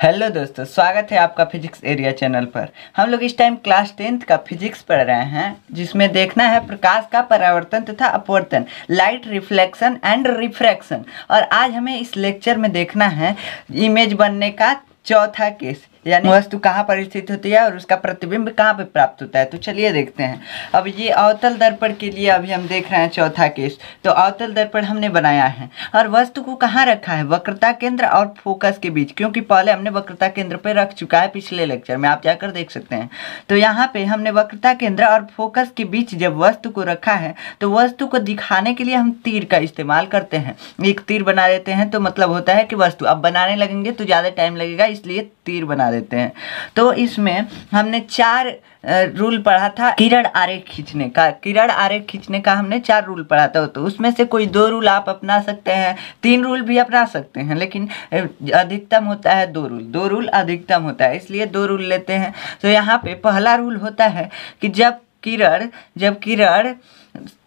Hello दोस्तों, स्वागत है आपका फिजिक्स एरिया चैनल पर। हम लोग इस टाइम क्लास 10th का फिजिक्स पढ़ रहे हैं, जिसमें देखना है प्रकाश का परावर्तन तथा अपवर्तन, लाइट रिफ्लेक्शन एंड रिफ्रैक्शन। और आज हमें इस लेक्चर में देखना है इमेज बनने का चौथा केस, यानी वस्तु कहाँ पर स्थित होती है और उसका प्रतिबिंब कहाँ पर प्राप्त होता है। तो चलिए देखते हैं। अब ये अवतल दर्पण के लिए अभी हम देख रहे हैं चौथा केस। तो अवतल दर्पण हमने बनाया है और वस्तु को कहाँ रखा है, वक्रता केंद्र और फोकस के बीच, क्योंकि पहले हमने वक्रता केंद्र पे रख चुका है पिछले लेक्चर में, आप जाकर देख सकते हैं। तो यहाँ पे हमने वक्रता केंद्र और फोकस के बीच जब वस्तु को रखा है तो वस्तु को दिखाने के लिए हम तीर का इस्तेमाल करते हैं। एक तीर बना देते हैं तो मतलब होता है कि वस्तु, अब बनाने लगेंगे तो ज़्यादा टाइम लगेगा, इसलिए तीर बना देते हैं। तो इसमें हमने 4 रूल पढ़ा था किरण आरेख खींचने का। किरण आरेख खींचने का हमने 4 रूल पढ़ा था। तो उसमें से कोई 2 रूल आप अपना सकते हैं, 3 रूल भी अपना सकते हैं, लेकिन अधिकतम होता है 2 रूल। 2 रूल अधिकतम होता है, इसलिए 2 रूल लेते हैं। तो यहाँ पे पहला रूल होता है कि जब किरण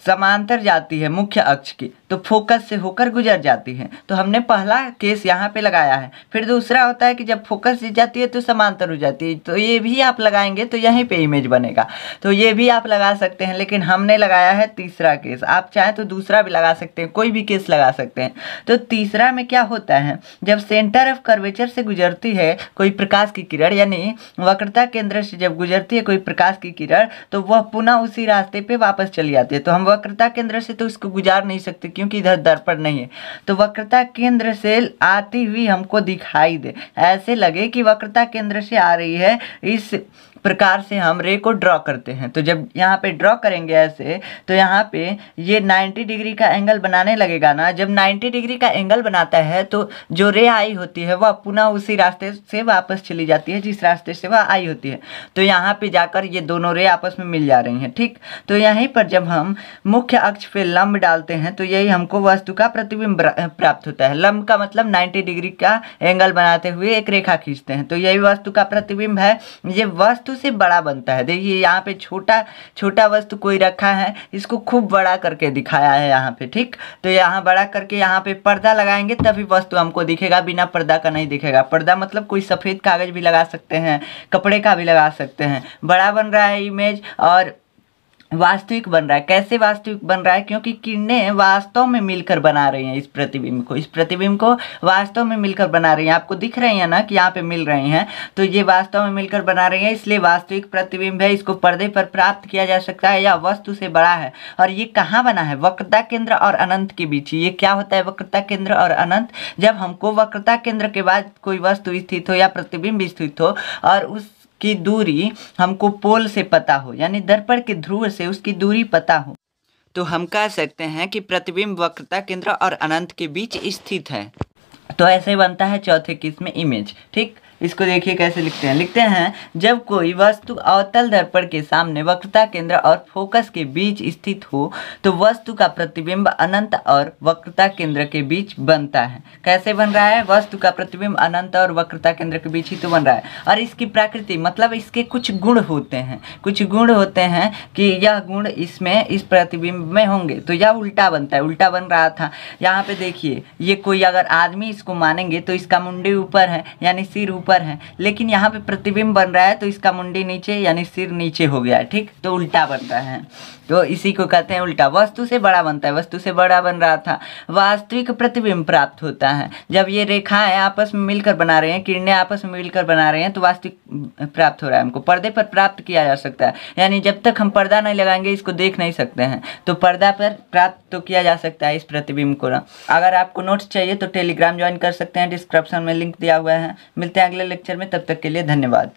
समांतर जाती है मुख्य अक्ष की तो फोकस से होकर गुजर जाती है। तो हमने पहला केस यहाँ पे लगाया है। फिर दूसरा होता है कि जब फोकस से जाती है तो समांतर हो जाती है। तो ये भी आप लगाएंगे तो यहीं पे इमेज बनेगा। तो ये भी आप लगा सकते हैं, लेकिन हमने लगाया है तीसरा केस। आप चाहें तो दूसरा भी लगा सकते हैं, कोई भी केस लगा सकते हैं। तो तीसरा में क्या होता है, जब सेंटर ऑफ कर्वेचर से गुजरती है कोई प्रकाश की किरण, यानी वक्रता केंद्र से जब गुजरती है कोई प्रकाश की किरण, तो वह पुनः उसी रास्ते पे वापस चली जाती है। तो हम वक्रता केंद्र से तो इसको गुजार नहीं सकते क्योंकि इधर दर्पण नहीं है। तो वक्रता केंद्र से आती हुई हमको दिखाई दे, ऐसे लगे कि वक्रता केंद्र से आ रही है, इस प्रकार से हम रे को ड्रॉ करते हैं। तो जब यहाँ पे ड्रॉ करेंगे ऐसे, तो यहाँ पे ये 90 डिग्री का एंगल बनाने लगेगा ना। जब 90 डिग्री का एंगल बनाता है तो जो रे आई होती है वह पुनः उसी रास्ते से वापस चली जाती है जिस रास्ते से वह आई होती है। तो यहाँ पे जाकर ये दोनों रे आपस में मिल जा रही हैं, ठीक। तो यहीं पर जब हम मुख्य अक्ष पे लंब डालते हैं तो यही हमको वस्तु का प्रतिबिंब प्राप्त होता है। लंब का मतलब 90 डिग्री का एंगल बनाते हुए एक रेखा खींचते हैं, तो यही वस्तु का प्रतिबिंब है। ये वस्तु से बड़ा बनता है। देखिए यहाँ पे छोटा वस्तु कोई रखा है, इसको खूब बड़ा करके दिखाया है यहाँ पे, ठीक। तो यहाँ बड़ा करके यहाँ पे पर्दा लगाएंगे तभी वस्तु हमको दिखेगा, बिना पर्दा का नहीं दिखेगा। पर्दा मतलब कोई सफ़ेद कागज भी लगा सकते हैं, कपड़े का भी लगा सकते हैं। बड़ा बन रहा है इमेज और वास्तविक बन रहा है। कैसे वास्तविक बन रहा है, क्योंकि किरणें वास्तव में मिलकर बना रही हैं इस प्रतिबिंब को वास्तव में मिलकर बना रही हैं। आपको दिख रही हैं ना कि यहाँ पे मिल रही हैं, तो ये वास्तव में मिलकर बना रही हैं, इसलिए वास्तविक प्रतिबिंब है। इसको पर्दे पर प्राप्त किया जा सकता है या वस्तु से बड़ा है। और ये कहाँ बना है, वक्रता केंद्र और अनंत के बीच। ये क्या होता है वक्रता केंद्र और अनंत, जब हमको वक्रता केंद्र के बाद कोई वस्तु स्थित हो या प्रतिबिंब स्थित हो और उस की दूरी हमको पोल से पता हो, यानी दर्पण के ध्रुव से उसकी दूरी पता हो, तो हम कह सकते हैं कि प्रतिबिंब वक्रता केंद्र और अनंत के बीच स्थित है। तो ऐसे बनता है चौथे केस में इमेज, ठीक। इसको देखिए कैसे लिखते हैं जब कोई वस्तु अवतल दर्पण के सामने वक्रता केंद्र और फोकस के बीच स्थित हो तो वस्तु का प्रतिबिंब अनंत और वक्रता केंद्र के बीच बनता है। कैसे बन रहा है, वस्तु का प्रतिबिंब अनंत और वक्रता केंद्र के बीच ही तो बन रहा है। और इसकी प्रकृति मतलब इसके कुछ गुण होते हैं कि यह गुण इसमें इस प्रतिबिंब में होंगे, तो यह उल्टा बनता है। उल्टा बन रहा था। यहाँ पे देखिए, ये कोई अगर आदमी इसको मानेंगे तो इसका मुंडी ऊपर है यानी सिर ऊपर है, लेकिन यहाँ पे प्रतिबिंब बन रहा है तो इसका मुंडी नीचे यानी सिर नीचे हो गया है, ठीक। तो उल्टा बन रहा है, तो इसी को कहते हैं उल्टा। वस्तु से बड़ा बनता है, वस्तु से बड़ा बन रहा था। वास्तविक प्रतिबिंब प्राप्त होता है जब ये रेखाएं आपस में मिलकर बना रहे हैं, किरणें आपस में मिलकर बना रहे हैं, तो वास्तविक प्राप्त हो रहा है। हमको पर्दे पर प्राप्त किया जा सकता है, यानी जब तक हम पर्दा नहीं लगाएंगे इसको देख नहीं सकते हैं। तो पर्दा पर प्राप्त तो किया जा सकता है इस प्रतिबिंब को ना। अगर आपको नोट्स चाहिए तो टेलीग्राम ज्वाइन कर सकते हैं, डिस्क्रिप्शन में लिंक दिया हुआ है। मिलते हैं अगले लेक्चर में, तब तक के लिए धन्यवाद।